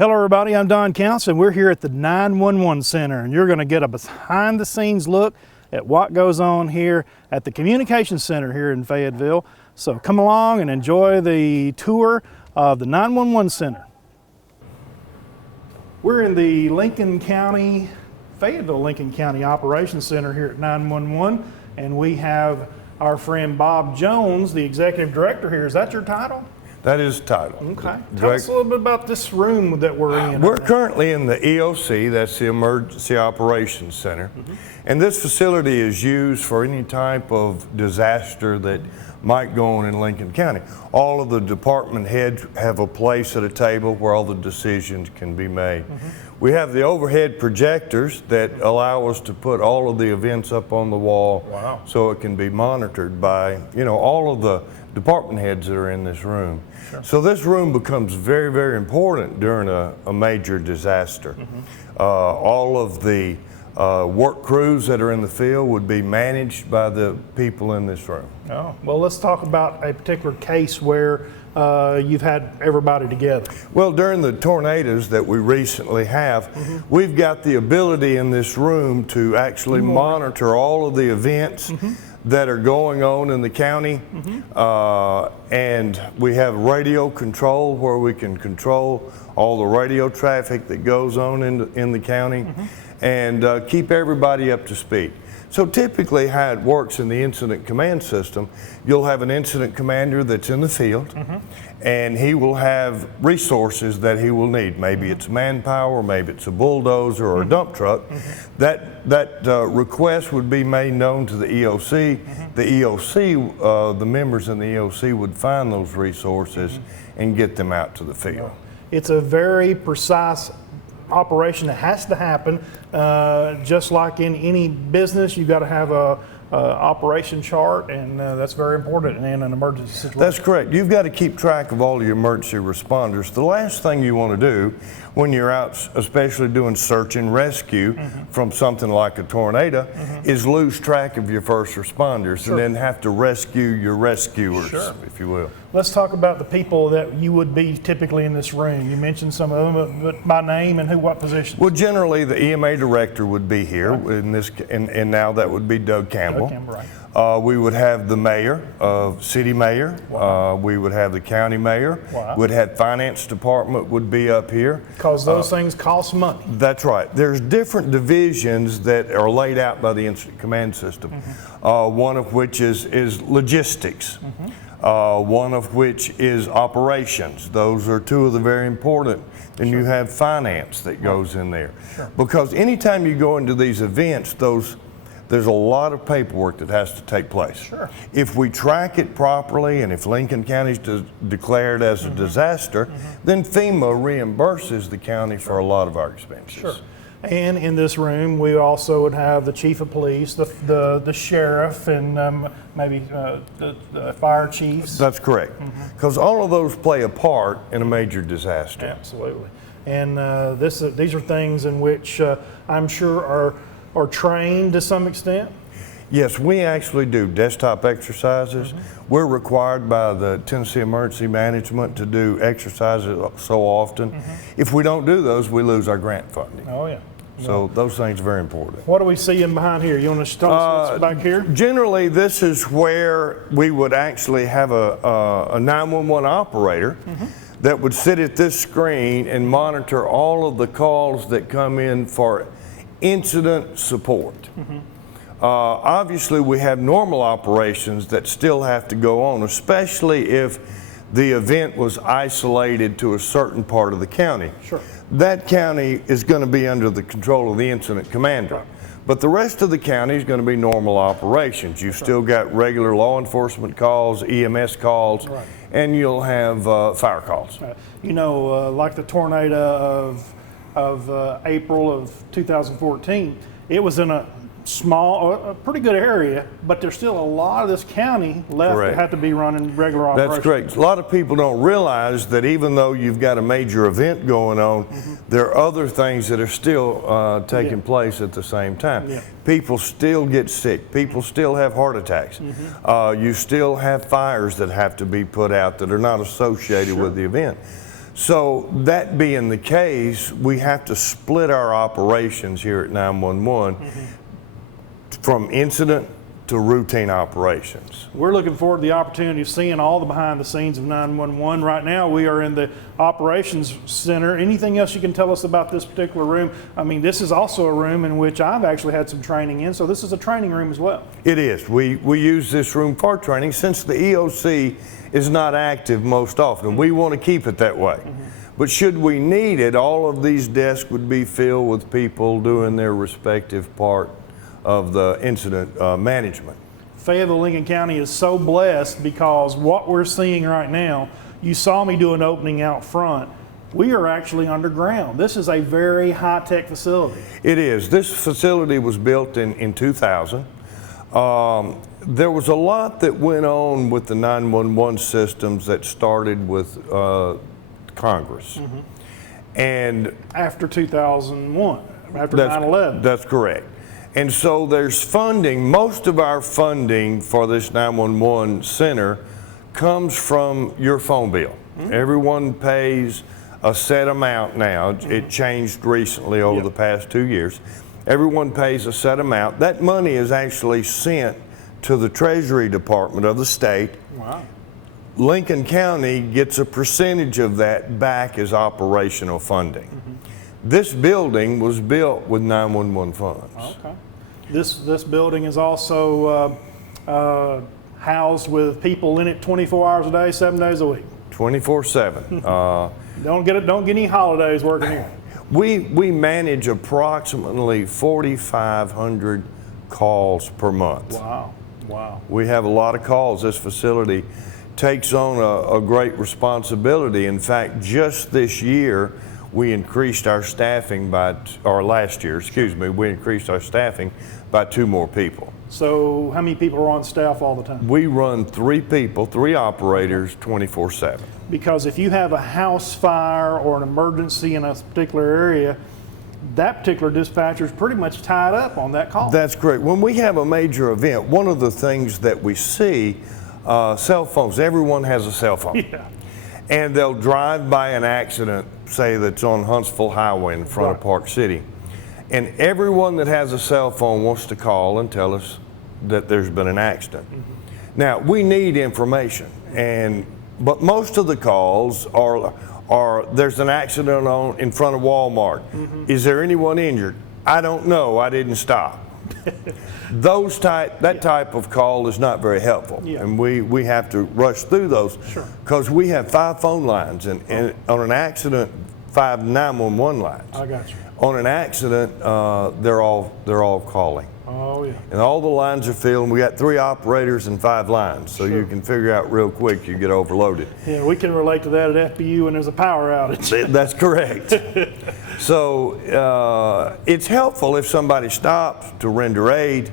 Hello everybody, I'm Don Counts and we're here at the 911 Center, and you're going to get a behind the scenes look at what goes on here at the Communications Center here in Fayetteville. So come along and enjoy the tour of the 911 Center. We're in the Fayetteville Lincoln County Operations Center here at 911, and we have our friend Bob Jones, the Executive Director here. Is that your title? That is the title. Okay. Tell us a little bit about this room that we're in. We're currently in the EOC, that's the Emergency Operations Center. And this facility is used for any type of disaster that might go on in Lincoln County. All of the department heads have a place at a table where all the decisions can be made. We have the overhead projectors that allow us to put all of the events up on the wall. Wow. So it can be monitored by, all of the department heads that are in this room. Sure. So this room becomes very, very important during a major disaster. All of the work crews that are in the field would be managed by the people in this room. Oh, well, let's talk about a particular case where you've had everybody together. Well, during the tornadoes that we recently have, we've got the ability in this room to actually monitor all of the events that are going on in the county, and we have radio control where we can control all the radio traffic that goes on in the county and keep everybody up to speed. So typically how it works in the incident command system, you'll have an incident commander that's in the field, and he will have resources that he will need. Maybe it's manpower, maybe it's a bulldozer or a dump truck. That request would be made known to the EOC. The EOC, the members in the EOC would find those resources and get them out to the field. It's a very precise operation that has to happen. Just like in any business, you've got to have a operation chart, and that's very important in an emergency situation. That's correct. You've got to keep track of all your emergency responders. The last thing you want to do when you're out, especially doing search and rescue from something like a tornado, is lose track of your first responders and then have to rescue your rescuers, if you will. Let's talk about the people that you would be typically in this room. You mentioned some of them, but by name and what positions? Well, generally the EMA director would be here, and now that would be Doug Campbell. We would have the mayor, city mayor. We would have the county mayor. We'd have finance department would be up here. Because those things cost money. That's right. There's different divisions that are laid out by the incident command system. One of which is logistics. One of which is operations. Those are two of the very important. Then you have finance that goes in there. Because anytime you go into these events, there's a lot of paperwork that has to take place. If we track it properly, and if Lincoln County is declared as a disaster, then FEMA reimburses the county for a lot of our expenses. And in this room, we also would have the chief of police, the sheriff, and maybe the fire chiefs. That's correct. Because all of those play a part in a major disaster. Absolutely. And these are things in which I'm sure are trained to some extent. Yes, we actually do desktop exercises. We're required by the Tennessee Emergency Management to do exercises so often. If we don't do those, we lose our grant funding. So those things are very important. What are we seeing behind here? You want to tell us what's back here? Generally, this is where we would actually have a 911 operator that would sit at this screen and monitor all of the calls that come in for incident support. Obviously, we have normal operations that still have to go on, especially if the event was isolated to a certain part of the county. That county is going to be under the control of the incident commander. But the rest of the county is going to be normal operations. You've still got regular law enforcement calls, EMS calls, and you'll have fire calls. Like the tornado of April of 2014, it was in a pretty good area, but there's still a lot of this county left that have to be running regular operations. That's correct. A lot of people don't realize that even though you've got a major event going on, there are other things that are still taking place at the same time. People still get sick. People still have heart attacks. You still have fires that have to be put out that are not associated with the event. So that being the case, we have to split our operations here at 911 from incident to routine operations. We're looking forward to the opportunity of seeing all the behind the scenes of 911. Right now we are in the operations center. Anything else you can tell us about this particular room? I mean, this is also a room in which I've actually had some training in, so this is a training room as well. It is. We use this room for training since the EOC is not active most often. We want to keep it that way. But should we need it, all of these desks would be filled with people doing their respective part of the incident management. Fayetteville Lincoln County is so blessed because what we're seeing right now, you saw me do an opening out front. We are actually underground. This is a very high-tech facility. It is. This facility was built in 2000. There was a lot that went on with the 911 systems that started with Congress. And after 2001, after 9/11. That's correct. And so there's funding. Most of our funding for this 911 center comes from your phone bill. Everyone pays a set amount now. It changed recently over the past 2 years. Everyone pays a set amount. That money is actually sent to the Treasury Department of the state. Wow. Lincoln County gets a percentage of that back as operational funding. This building was built with 911 funds. Okay. This building is also housed with people in it 24 hours a day, 7 days a week. 24/7. Don't get any holidays working here. We manage approximately 4,500 calls per month. Wow, wow. We have a lot of calls. This facility takes on a great responsibility. In fact, just this year, we increased our staffing by, or last year, excuse me, we increased our staffing by 2 more people. So how many people are on staff all the time? We run 3 people, 3 operators, 24/7. Because if you have a house fire or an emergency in a particular area, that particular dispatcher is pretty much tied up on that call. That's correct. When we have a major event, one of the things that we see, cell phones, everyone has a cell phone. Yeah. And they'll drive by an accident, say that's on Huntsville Highway in front of Park City. And everyone that has a cell phone wants to call and tell us that there's been an accident. Now, we need information, but most of the calls are there's an accident in front of Walmart. Is there anyone injured? I don't know, I didn't stop. That type of call is not very helpful, and we have to rush through those because we have 5 phone lines, and on an accident, 5 911 lines. I got you. On an accident, they're all calling. Oh yeah. And all the lines are filled. And we got 3 operators and 5 lines, so you can figure out real quick you get overloaded. Yeah, we can relate to that at FBU when there's a power outage. That's correct. So it's helpful if somebody stops to render aid,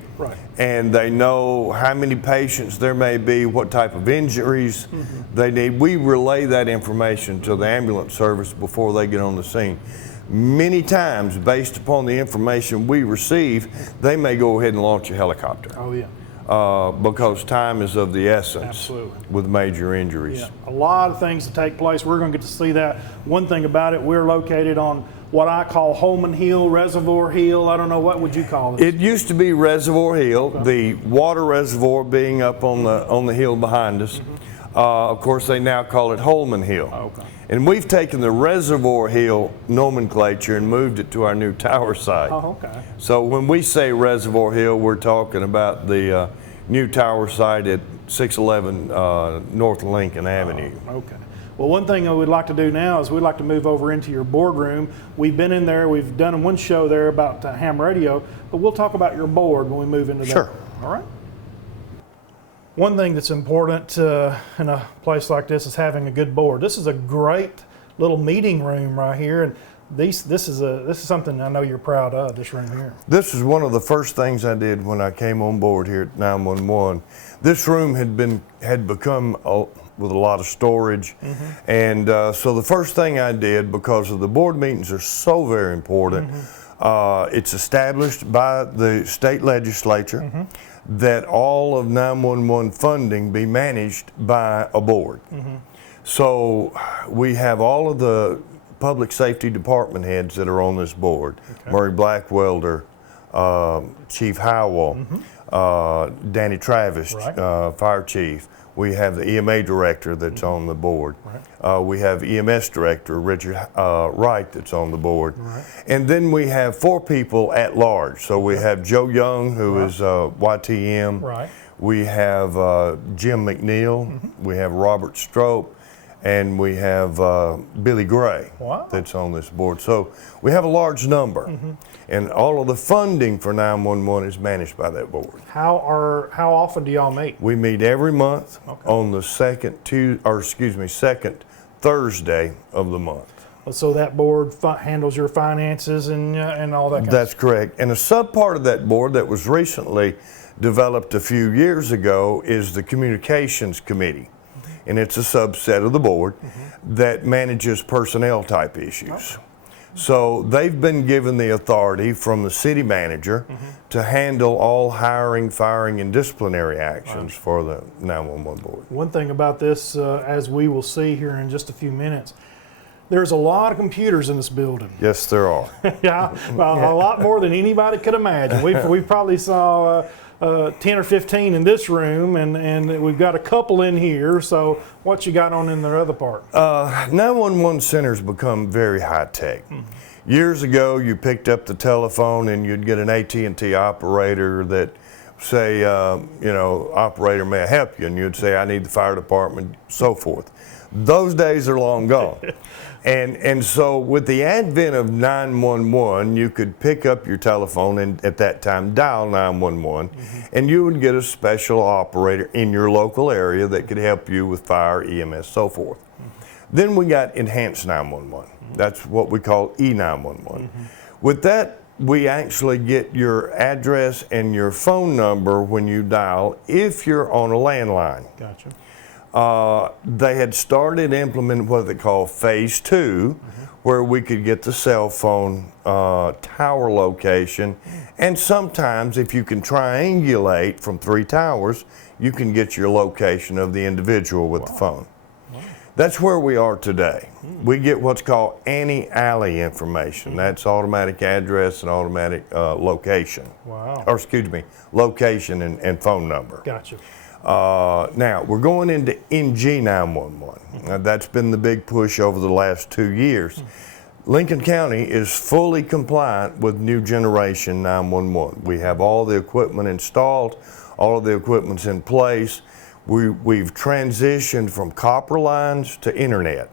and they know how many patients there may be, what type of injuries they need. We relay that information to the ambulance service before they get on the scene. Many times, based upon the information we receive, they may go ahead and launch a helicopter. Oh yeah. Because time is of the essence with major injuries. Yeah, a lot of things to take place. We're going to get to see that. One thing about it, we're located on what I call Holman Hill, Reservoir Hill. I don't know, what would you call it? It used to be Reservoir Hill, the water reservoir being up on the hill behind us. Of course, they now call it Holman Hill. Okay. And we've taken the Reservoir Hill nomenclature and moved it to our new tower site. Oh, okay. So when we say Reservoir Hill, we're talking about the new tower site at 611 North Lincoln Avenue. Okay. Well, one thing we'd like to do now is we'd like to move over into your boardroom. We've been in there, we've done one show there about ham radio, but we'll talk about your board when we move into that. Sure. All right. One thing that's important in a place like this is having a good board. This is a great little meeting room right here, and this is something I know you're proud of, this room here. This is one of the first things I did when I came on board here at 911. This room had become with a lot of storage, and so the first thing I did, because of the board meetings are so very important, it's established by the state legislature that all of 911 funding be managed by a board. So we have all of the public safety department heads that are on this board. Okay. Murray Blackwelder, Chief Howell, Danny Travis, Right. Fire Chief. We have the EMA director that's on the board. Right. We have EMS director Richard Wright that's on the board. Right. And then we have 4 people at large. So we have Joe Young, who is YTM. Right. We have Jim McNeil. We have Robert Strope. And we have Billy Gray. Wow. That's on this board. So we have a large number. And all of the funding for 911 is managed by that board. How often do y'all meet? We meet every month Okay. on the second Thursday of the month. So that board handles your finances and all that kind That's correct. And a sub-part of that board that was recently developed a few years ago is the Communications Committee. And it's a subset of the board that manages personnel type issues. Okay. So they've been given the authority from the city manager to handle all hiring, firing, and disciplinary actions for the 911 board. One thing about this, as we will see here in just a few minutes, there's a lot of computers in this building. Yes, there are. Yeah, well, a lot more than anybody could imagine. We probably saw 10 or 15 in this room, and we've got a couple in here. So what you got on in the other part? 911 centers become very high tech. Years ago, you picked up the telephone and you'd get an AT&T operator that say, operator, may I help you? And you'd say, I need the fire department, so forth. Those days are long gone. And so with the advent of 911, you could pick up your telephone and at that time dial 911, and you would get a special operator in your local area that could help you with fire, EMS, so forth. Then we got enhanced 911. That's what we call E911. With that, we actually get your address and your phone number when you dial if you're on a landline. Gotcha. They had started implementing what they call phase 2, where we could get the cell phone tower location. And sometimes if you can triangulate from 3 towers, you can get your location of the individual with the phone. That's where we are today. We get what's called anti-alley information. That's automatic address and automatic location. Wow. Or excuse me, location and phone number. Gotcha. Now, we're going into NG 911. That's been the big push over the last 2 years. Lincoln County is fully compliant with new generation 911. We have all the equipment installed, all of the equipment's in place. We've transitioned from copper lines to internet.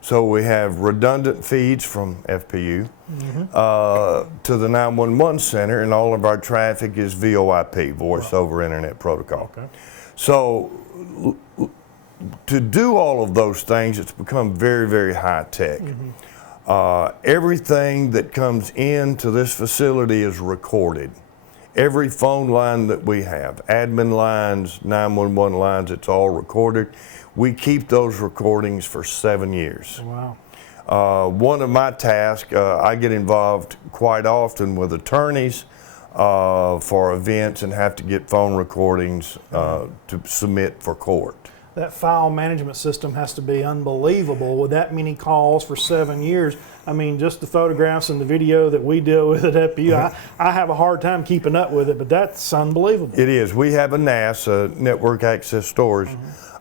So we have redundant feeds from FPU to the 911 center, and all of our traffic is VoIP, Voice over Internet Protocol. Okay. So to do all of those things, it's become very, very high tech. Everything that comes into this facility is recorded. Every phone line that we have, admin lines, 911 lines, it's all recorded. We keep those recordings for 7 years. Wow. One of my tasks, I get involved quite often with attorneys for events and have to get phone recordings to submit for court. That file management system has to be unbelievable with that many calls for 7 years. I mean, just the photographs and the video that we deal with at FPU, I have a hard time keeping up with it, but that's unbelievable. It is. We have a NAS, a Network Access Storage,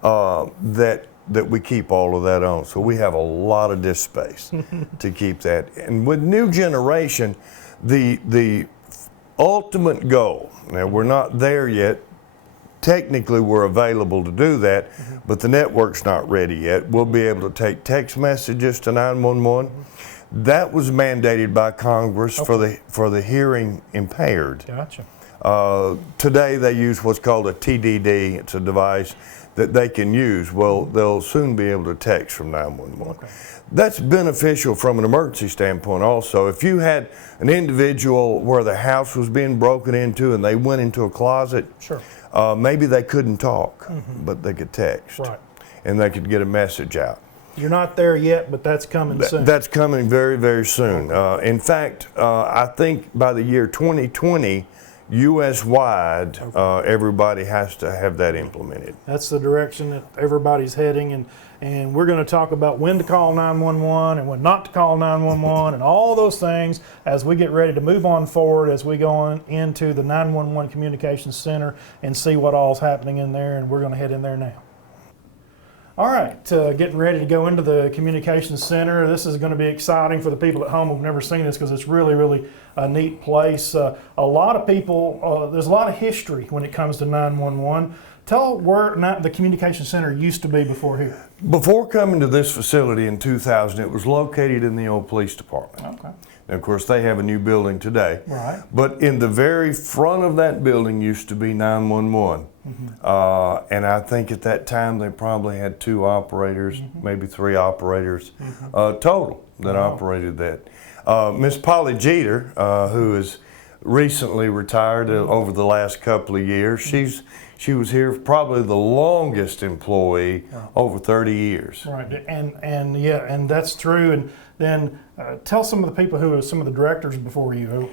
that we keep all of that on. So we have a lot of disk space to keep that. And with new generation, the ultimate goal, now we're not there yet, technically we're available to do that, but the network's not ready yet. We'll be able to take text messages to 911. That was mandated by Congress for the hearing impaired. Gotcha. Today they use what's called a TDD. It's a device that they can use. Well, they'll soon be able to text from 911. Okay. That's beneficial from an emergency standpoint also. If you had an individual where the house was being broken into and they went into a closet, sure. Maybe they couldn't talk, but they could text. Right. And they could get a message out. You're not there yet, but that's coming soon. That's coming very, very soon. In fact, I think by the year 2020, US-wide, everybody has to have that implemented. That's the direction that everybody's heading, and we're going to talk about when to call 911 and when not to call 911 and all those things as we get ready to move on forward, as we go into the 911 Communications Center and see what all's happening in there, and we're going to head in there now. All right, getting ready to go into the Communications Center. This is going to be exciting for the people at home who've never seen this, because it's really, really a neat place. A lot of people, there's a lot of history when it comes to 911. Tell where the Communications Center used to be before here. Before coming to this facility in 2000, it was located in the old police department. Okay. And of course, they have a new building today. Right. But in the very front of that building used to be 911. And I think at that time they probably had 2 operators, maybe 3 operators total that operated that. Miss Polly Jeter, who is recently retired over the last couple of years, she was here probably the longest employee, over 30 years. Right, and yeah, and that's true. And then tell some of the people who were some of the directors before you.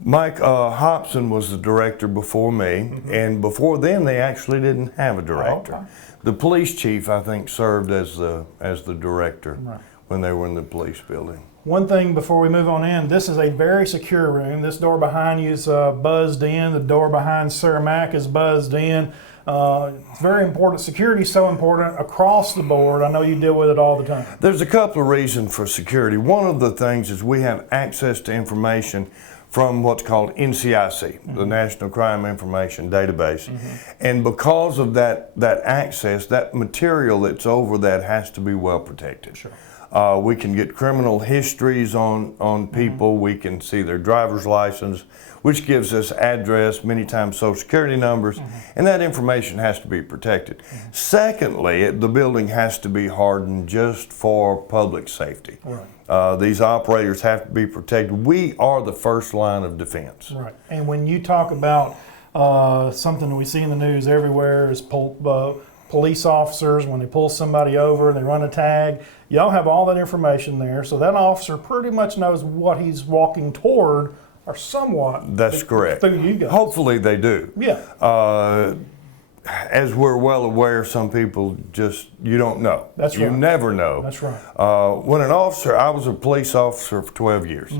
Mike Hobson was the director before me, and before then they actually didn't have a director. Okay. The police chief, I think, served as the director when they were in the police building. One thing before we move on in, this is a very secure room. This door behind you is buzzed in. The door behind Sarah Mack is buzzed in. It's very important. Security is so important across the board. I know you deal with it all the time. There's a couple of reasons for security. One of the things is we have access to information from what's called NCIC, the National Crime Information Database. And because of that access, that material that's over that has to be well protected. Sure. We can get criminal histories on people. We can see their driver's license, which gives us address, many times social security numbers, and that information has to be protected. Secondly, the building has to be hardened just for public safety. Right. These operators have to be protected. We are the first line of defense. Right. And when you talk about something that we see in the news everywhere is police officers, when they pull somebody over, they run a tag, y'all have all that information there, so that officer pretty much knows what he's walking toward, or somewhat. That's correct. Through you guys. Hopefully they do. Yeah. As we're well aware, some people you don't know. That's right. You never know. That's right. When an officer, I was a police officer for 12 years,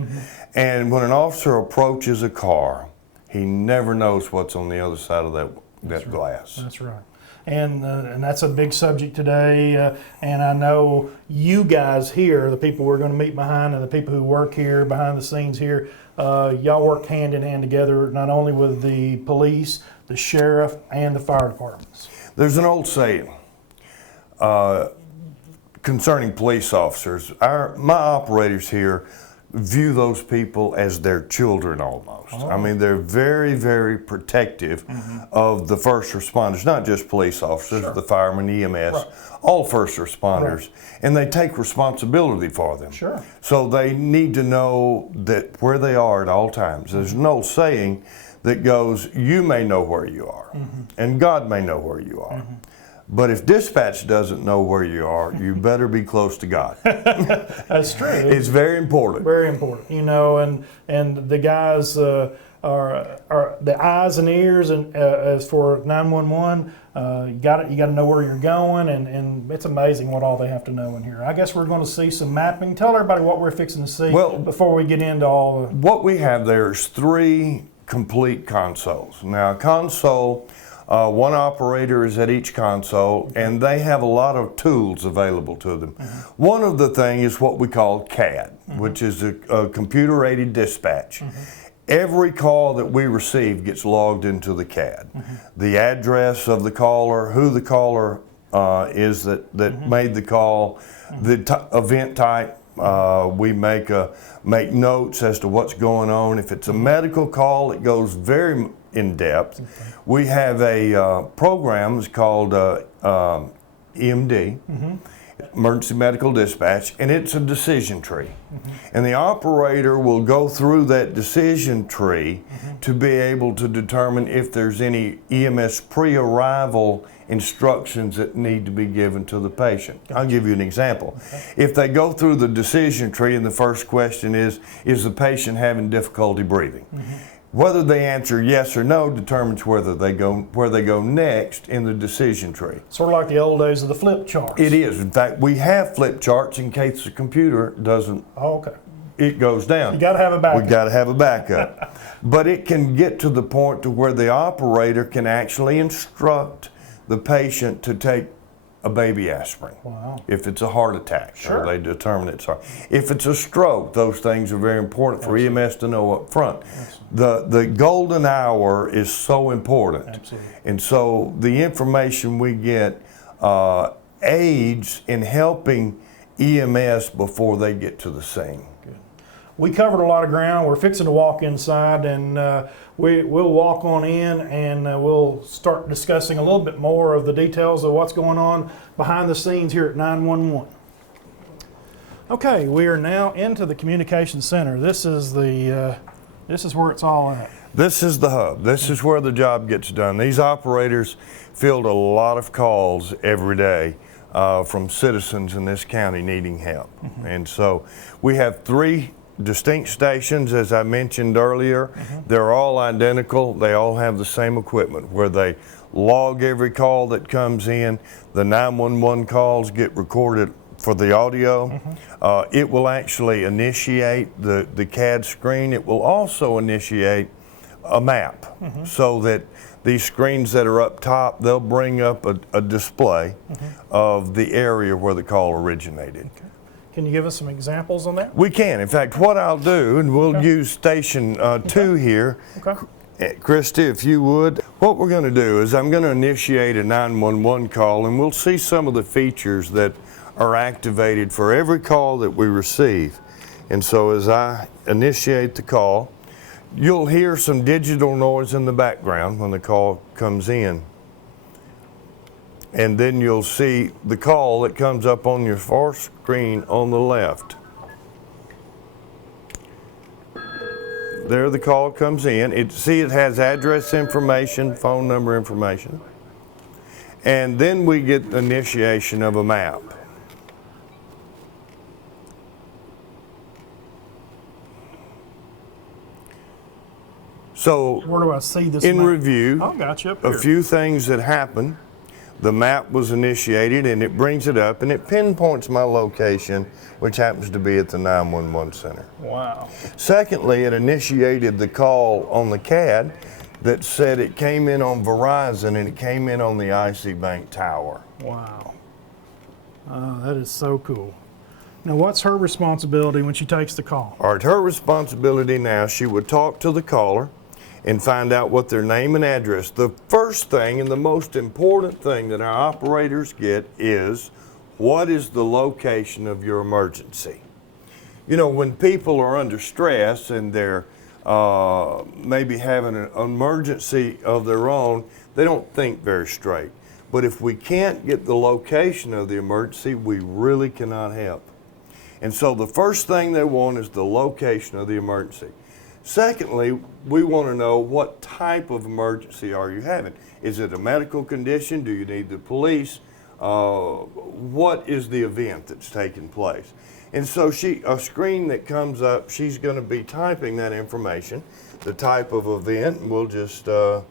and when an officer approaches a car, he never knows what's on the other side of that glass. That's right. And that's a big subject today. And I know you guys here, the people we're going to meet behind and the people who work here behind the scenes here, y'all work hand in hand together, not only with the police, the sheriff, and the fire departments. There's an old saying concerning police officers. My operators here view those people as their children almost. Oh. I mean, they're very, very protective of the first responders, not just police officers, the firemen, EMS, all first responders, and they take responsibility for them. Sure. So they need to know that where they are at all times. There's an old saying that goes, you may know where you are, and God may know where you are. But if dispatch doesn't know where you are, you better be close to God. That's true. It's very important. Very important, you know, and the guys are the eyes and ears, and as for 911, you got to know where you're going, and it's amazing what all they have to know in here. I guess we're going to see some mapping. Tell everybody what we're fixing to see before we get into all. What we have there is 3 complete consoles. Now, a console. One operator is at each console, and they have a lot of tools available to them. One of the things is what we call CAD, which is a computer-aided dispatch. Every call that we receive gets logged into the CAD. The address of the caller, who the caller is that made the call, the event type. We make notes as to what's going on. If it's a medical call, it goes very in depth. We have a program that's called EMD, Emergency Medical Dispatch, and it's a decision tree. And the operator will go through that decision tree to be able to determine if there's any EMS pre-arrival instructions that need to be given to the patient. I'll give you an example. If they go through the decision tree and the first question is the patient having difficulty breathing? Whether they answer yes or no determines where they go next in the decision tree. Sort of like the old days of the flip charts. It is. In fact, we have flip charts in case the computer doesn't. Oh, okay. It goes down. You got to have a backup. We got to have a backup. But it can get to the point to where the operator can actually instruct the patient to take a baby aspirin. Wow. If it's a heart attack, Sure. or they determine it's heart. If it's a stroke, those things are very important for EMS to know up front. The golden hour is so important. Absolutely. And so the information we get aids in helping EMS before they get to the scene. We covered a lot of ground. We're fixing to walk inside, and we'll walk on in, and we'll start discussing a little bit more of the details of what's going on behind the scenes here at 911. Okay, we are now into the communication center. This is where it's all at. This is the hub. This is where the job gets done. These operators field a lot of calls every day from citizens in this county needing help. And so we have 3 distinct stations, as I mentioned earlier. They're all identical. They all have the same equipment where they log every call that comes in. The 911 calls get recorded for the audio. It will actually initiate the CAD screen. It will also initiate a map so that these screens that are up top, they'll bring up a display of the area where the call originated. Okay. Can you give us some examples on that? We can. In fact, what I'll do, and we'll use station 2 here. Okay. Christy, if you would. What we're going to do is I'm going to initiate a 911 call, and we'll see some of the features that are activated for every call that we receive. And so as I initiate the call, you'll hear some digital noise in the background when the call comes in. And then you'll see the call that comes up on your far screen on the left. There the call comes in. It has address information, phone number information. And then we get the initiation of a map. So Where do I see this in map? review, Oh, gotcha, up a here. few things that happen. The map was initiated, and it brings it up, and it pinpoints my location, which happens to be at the 911 center. Wow. Secondly, it initiated the call on the CAD that said it came in on Verizon, and it came in on the IC Bank tower. Wow. That is so cool. Now, what's her responsibility when she takes the call? All right, her responsibility now, she would talk to the caller and find out what their name and address. The first thing and the most important thing that our operators get is, what is the location of your emergency? You know, when people are under stress and they're maybe having an emergency of their own, they don't think very straight. But if we can't get the location of the emergency, we really cannot help. And so the first thing they want is the location of the emergency. Secondly, we want to know, what type of emergency are you having? Is it a medical condition? Do you need the police? What is the event that's taking place? And so a screen that comes up, she's going to be typing that information, the type of event, and we'll just, you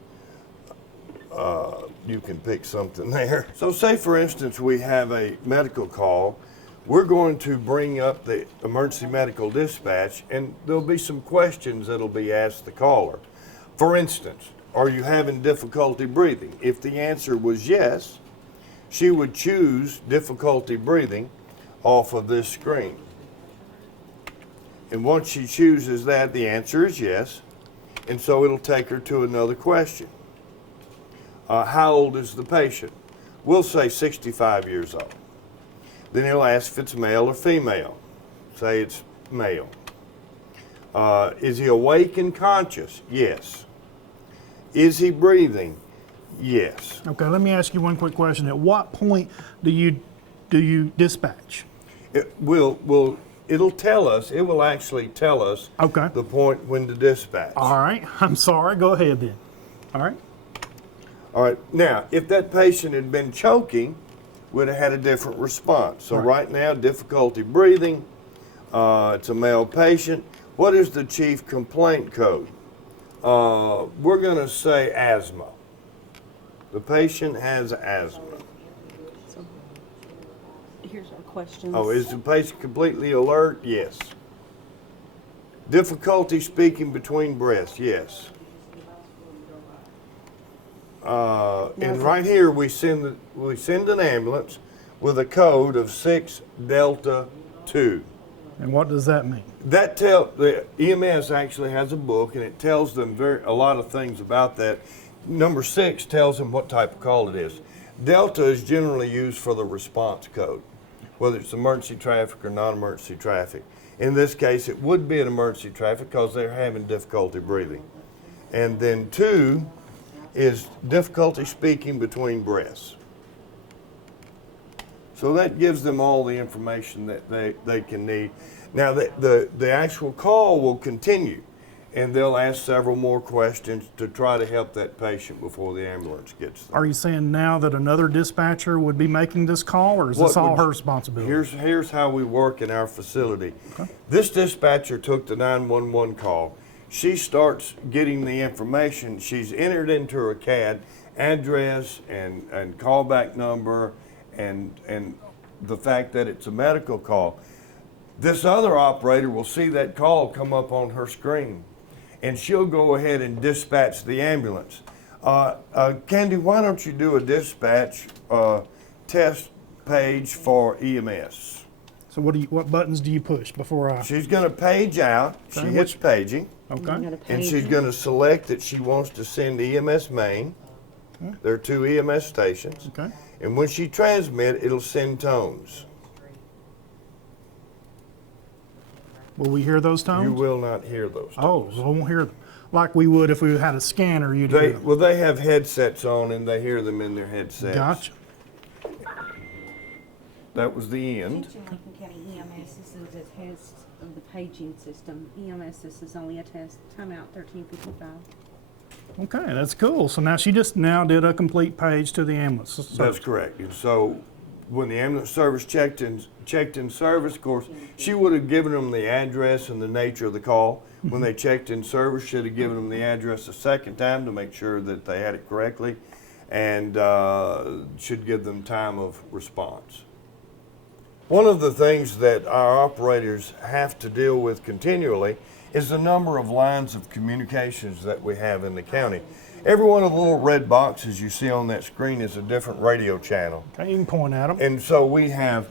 can pick something there. So say for instance we have a medical call. We're going to bring up the emergency medical dispatch, and there'll be some questions that'll be asked the caller. For instance, are you having difficulty breathing? If the answer was yes, she would choose difficulty breathing off of this screen. And once she chooses that, the answer is yes, and so it'll take her to another question. How old is the patient? We'll say 65 years old. Then he'll ask if it's male or female. Say it's male. Is he awake and conscious? Yes. Is he breathing? Yes. Okay, let me ask you one quick question. At what point do you dispatch? It'll tell us, it will actually tell us Okay. the point when to dispatch. All right, I'm sorry, go ahead then. All right. All right, now, if that patient had been choking, we'd have had a different response. So right now, difficulty breathing, it's a male patient. What is the chief complaint code? we're going to say asthma. The patient has asthma. So here's our questions. Oh, is the patient completely alert? Yes. Difficulty speaking between breaths? Yes. And right here we send an ambulance with a code of 6 Delta 2. And what does that mean? The EMS actually has a book, and it tells them a lot of things about that. Number 6 tells them what type of call it is. Delta is generally used for the response code, whether it's emergency traffic or non-emergency traffic. In this case, it would be an emergency traffic because they're having difficulty breathing. And then 2 is difficulty speaking between breaths. So that gives them all the information that they can need. Now, the actual call will continue, and they'll ask several more questions to try to help that patient before the ambulance gets there. Are you saying now that another dispatcher would be making this call, or is this all her responsibility? Here's how we work in our facility. Okay. This dispatcher took the 911 call. She starts getting the information. She's entered into her CAD address and callback number and the fact that it's a medical call. This other operator will see that call come up on her screen, and she'll go ahead and dispatch the ambulance. Candy, why don't you do a dispatch test page for EMS? So what buttons do you push before I? She's going to page out. She Okay. hits paging, Okay. and she's going to select that she wants to send EMS main. There are 2 EMS stations. Okay. And when she transmit, it'll send tones. Will we hear those tones? You will not hear those Oh, tones. so we won't hear them like we would if we had a scanner. You'd hear them. Well, they have headsets on, and they hear them in their headsets. Gotcha. That was the end. Teaching Lincoln County EMS, this is a test of the paging system. EMS, this is only a test. Timeout 1355. Okay, that's cool. So now she just did a complete page to the ambulance. That's correct. And so when the ambulance service checked in service, of course, she would have given them the address and the nature of the call. When they checked in service, should have given them the address a second time to make sure that they had it correctly, and should give them time of response. One of the things that our operators have to deal with continually is the number of lines of communications that we have in the county. Every one of the little red boxes you see on that screen is a different radio channel. Okay, you can point at them. And so we have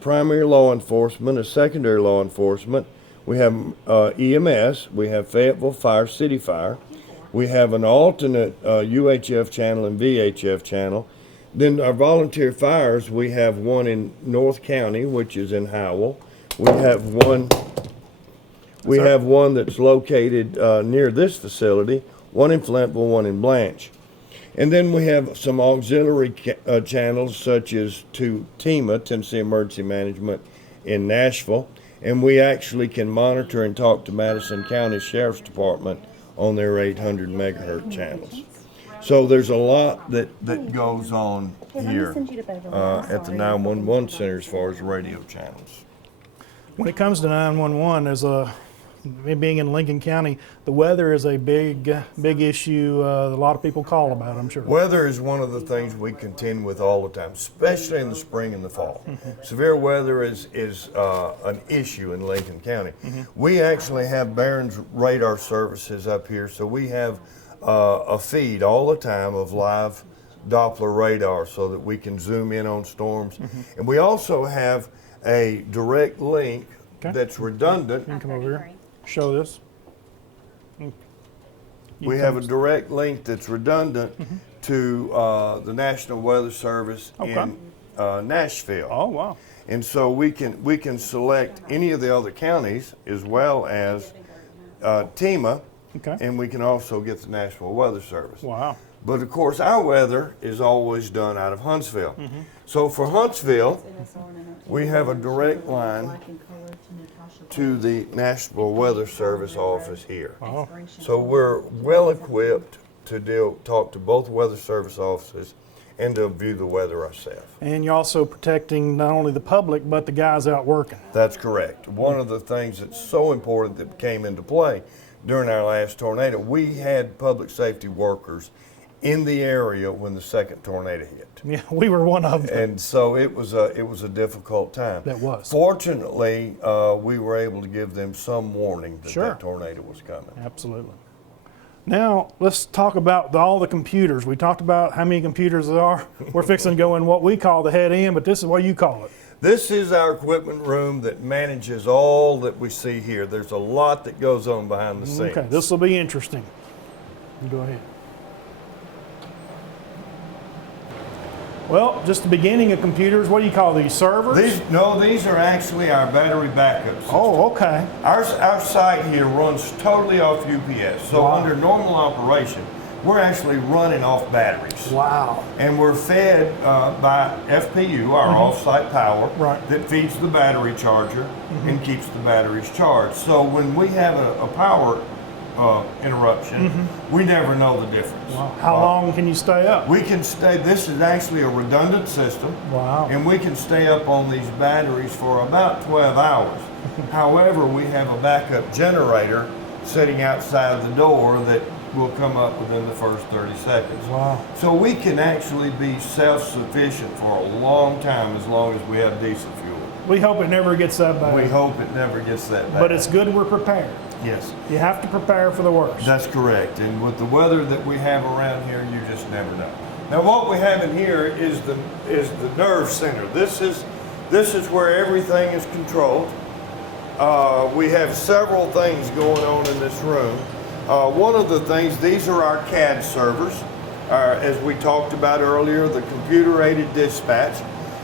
primary law enforcement, a secondary law enforcement. We have EMS. We have Fayetteville Fire, City Fire. We have an alternate UHF channel and VHF channel. Then our volunteer fires, we have one in North County, which is in Howell. We have one. We have one that's located near this facility, one in Fayetteville, one in Blanche. And then we have some auxiliary channels such as to TEMA, Tennessee Emergency Management, in Nashville. And we actually can monitor and talk to Madison County Sheriff's Department on their 800 megahertz channels. So there's a lot that goes on here at the 911 center as far as radio channels. When it comes to 911, being in Lincoln County, the weather is a big issue. A lot of people call about, I'm sure. Weather is one of the things we contend with all the time, especially in the spring and the fall. Severe weather is an issue in Lincoln County. We actually have Barron's radar services up here, so we have a feed all the time of live Doppler radar so that we can zoom in on storms. And we also have a direct link that's redundant. You can come over here, show this. We have a direct link that's redundant to the National Weather Service in Nashville. Oh, wow. And so we can select any of the other counties as well as TEMA, and we can also get the National Weather Service. Wow. But of course, our weather is always done out of Huntsville. So for Huntsville, we have a direct line to the National Weather Service office here. Wow. So we're well equipped to talk to both weather service offices and to view the weather ourselves. And you're also protecting not only the public, but the guys out working. That's correct. One of the things that's so important that came into play during our last tornado. We had public safety workers in the area when the second tornado hit. Yeah, we were one of them. And so it was a difficult time. That was. Fortunately, we were able to give them some warning that Sure. that tornado was coming. Absolutely. Now, let's talk about all the computers. We talked about how many computers there are. We're fixing to go in what we call the head end, but this is what you call it. This is our equipment room that manages all that we see here. There's a lot that goes on behind the scenes. Okay, this will be interesting. You go ahead. Well, just the beginning of computers. What do you call these, servers? These are actually our battery backup system. Oh, okay. Our site here runs totally off UPS. So Wow. under normal operation, we're actually running off batteries. Wow. And we're fed by FPU, our off-site power, Right. that feeds the battery charger and keeps the batteries charged. So when we have a power interruption, we never know the difference. Wow. How long can you stay up? We can stay, this is actually a redundant system. Wow. And we can stay up on these batteries for about 12 hours. However, we have a backup generator sitting outside the door that will come up within the first 30 seconds. Wow. So we can actually be self-sufficient for a long time as long as we have diesel fuel. We hope it never gets that bad. We hope it never gets that bad. But it's good we're prepared. Yes, You have to prepare for the worst. that's correct. And with the weather that we have around here, you just never know. Now what we have in here is the nerve center. This is where everything is controlled. We have several things going on in this room. One of the things, these are our CAD servers. As we talked about earlier, the computer-aided dispatch.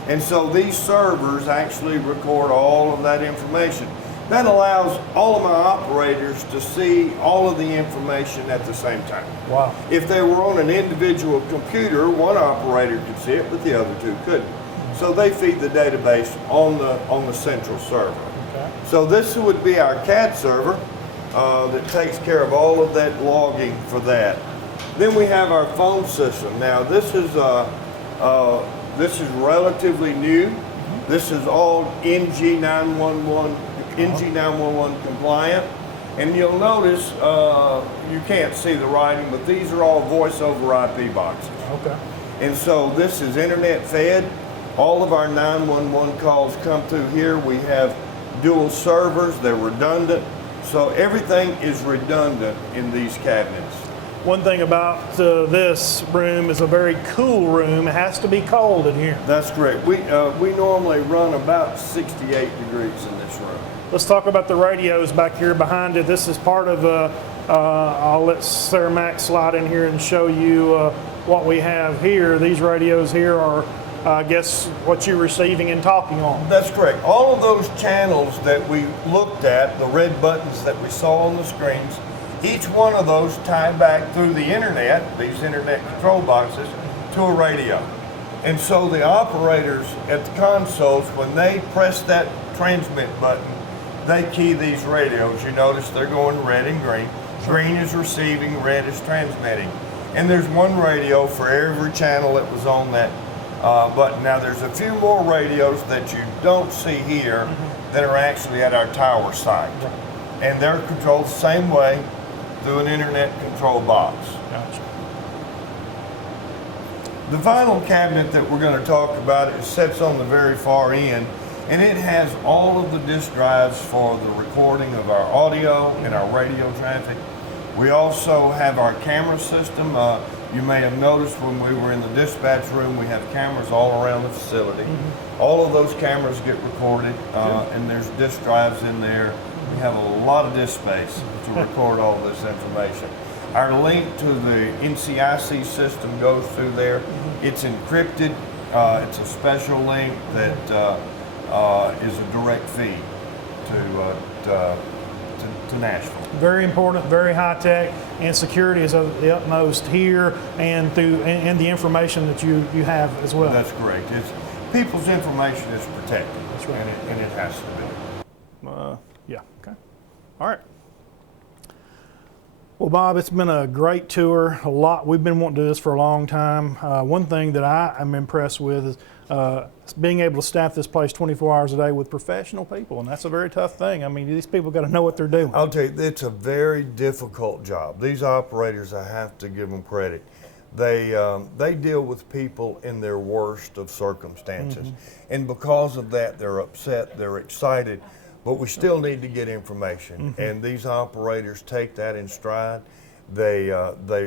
And so these servers actually record all of that information. That allows all of my operators to see all of the information at the same time. Wow. If they were on an individual computer, one operator could see it, but the other two couldn't. So they feed the database on the central server. Okay. So this would be our CAD server that takes care of all of that logging for that. Then we have our phone system. Now this is relatively new. This is all NG911 compliant. And you'll notice, you can't see the writing, but these are all voice over IP boxes. Okay. And so this is internet fed. All of our 911 calls come through here. We have dual servers, they're redundant. So everything is redundant in these cabinets. One thing about this room is a very cool room. It has to be cold in here. That's correct. We normally run about 68 degrees in this room. Let's talk about the radios back here behind it. This is part of I'll let Sarah Mack slide in here and show you what we have here. These radios here are, I guess, what you're receiving and talking on. That's correct. All of those channels that we looked at, the red buttons that we saw on the screens, each one of those tie back through the internet, these internet control boxes, to a radio. And so the operators at the consoles, when they press that transmit button, they key these radios. You notice they're going red and green. Green is receiving, red is transmitting. And there's one radio for every channel that was on that button. Now there's a few more radios that you don't see here that are actually at our tower site. And they're controlled the same way through an internet control box. Gotcha. The final cabinet that we're going to talk about sits on the very far end, and it has all of the disk drives for the recording of our audio and our radio traffic. We also have our camera system. You may have noticed when we were in the dispatch room, we have cameras all around the facility. All of those cameras get recorded, and there's disk drives in there. We have a lot of disk space to record all of this information. Our link to the NCIC system goes through there. It's encrypted. It's a special link that is a direct feed to Nashville. Very important, very high tech, and security is of the utmost here and and the information that you have as well. That's correct. People's information is protected. That's right. And it has to be. Yeah, okay. All right. Well, Bob, it's been a great tour. We've been wanting to do this for a long time. One thing that I am impressed with is being able to staff this place 24 hours a day with professional people, and that's a very tough thing. I mean, these people got to know what they're doing. I'll tell you, it's a very difficult job. These operators, I have to give them credit. They deal with people in their worst of circumstances, and because of that, they're upset, they're excited. But we still need to get information, and these operators take that in stride. They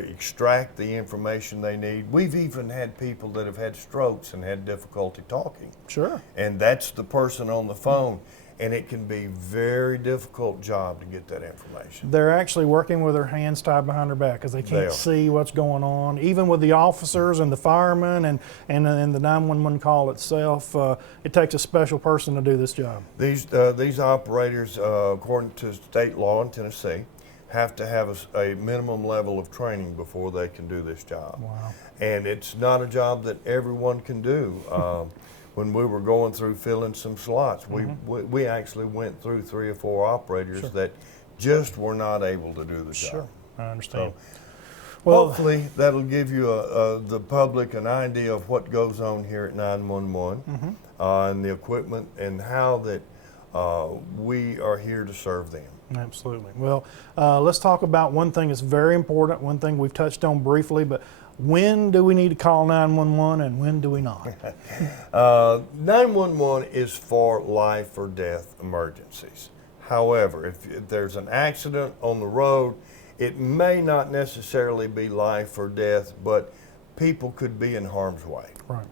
extract the information they need. We've even had people that have had strokes and had difficulty talking. Sure. And that's the person on the phone, and it can be a very difficult job to get that information. They're actually working with their hands tied behind their back because they can't see what's going on. Even with the officers and the firemen and the 911 call itself, it takes a special person to do this job. These operators, according to state law in Tennessee, have to have a minimum level of training before they can do this job. Wow. And it's not a job that everyone can do. When we were going through filling some slots, we actually went through 3 or 4 operators that just were not able to do the job. Sure, I understand. So, well, hopefully that'll give you the public an idea of what goes on here at 911 and the equipment and how that we are here to serve them. Absolutely. Well, let's talk about one thing that's very important, one thing we've touched on briefly, but when do we need to call 911 and when do we not? 911 is for life or death emergencies. However, if there's an accident on the road, it may not necessarily be life or death, but people could be in harm's way. Right.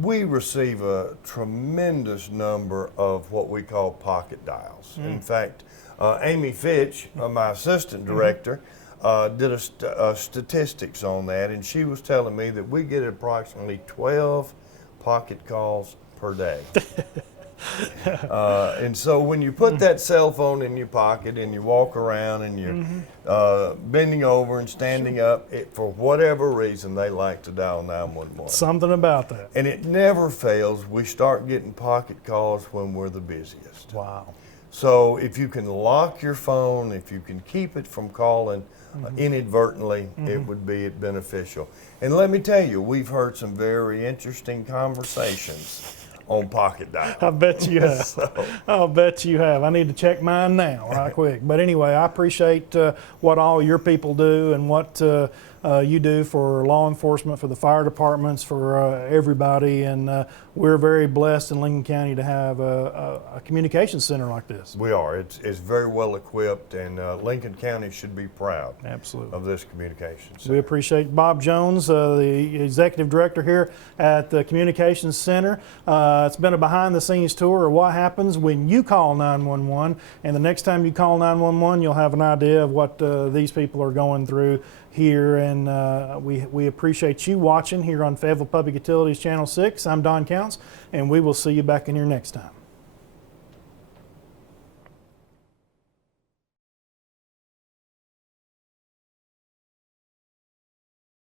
We receive a tremendous number of what we call pocket dials. In fact, Amy Fitch, my assistant director, did a statistics on that, and she was telling me that we get approximately 12 pocket calls per day. And so when you put that cell phone in your pocket and you walk around and you're bending over and standing up, for whatever reason, they like to dial 911. Something about that. And it never fails. We start getting pocket calls when we're the busiest. Wow. So if you can lock your phone, if you can keep it from calling inadvertently, it would be beneficial. And let me tell you, we've heard some very interesting conversations on pocket dial. I bet you have. I'll bet you have. I need to check mine now right quick. But anyway, I appreciate what all your people do and what you do for law enforcement, for the fire departments, for everybody. And we're very blessed in Lincoln County to have a communications center like this. We are. It's very well equipped, and Lincoln County should be proud Absolutely. of this communications center. We appreciate Bob Jones, the executive director here at the Communications Center. It's been a behind-the-scenes tour of what happens when you call 911, and the next time you call 911, you'll have an idea of what these people are going through here, and we appreciate you watching here on Fayetteville Public Utilities Channel 6. I'm Don Counts, and we will see you back in here next time.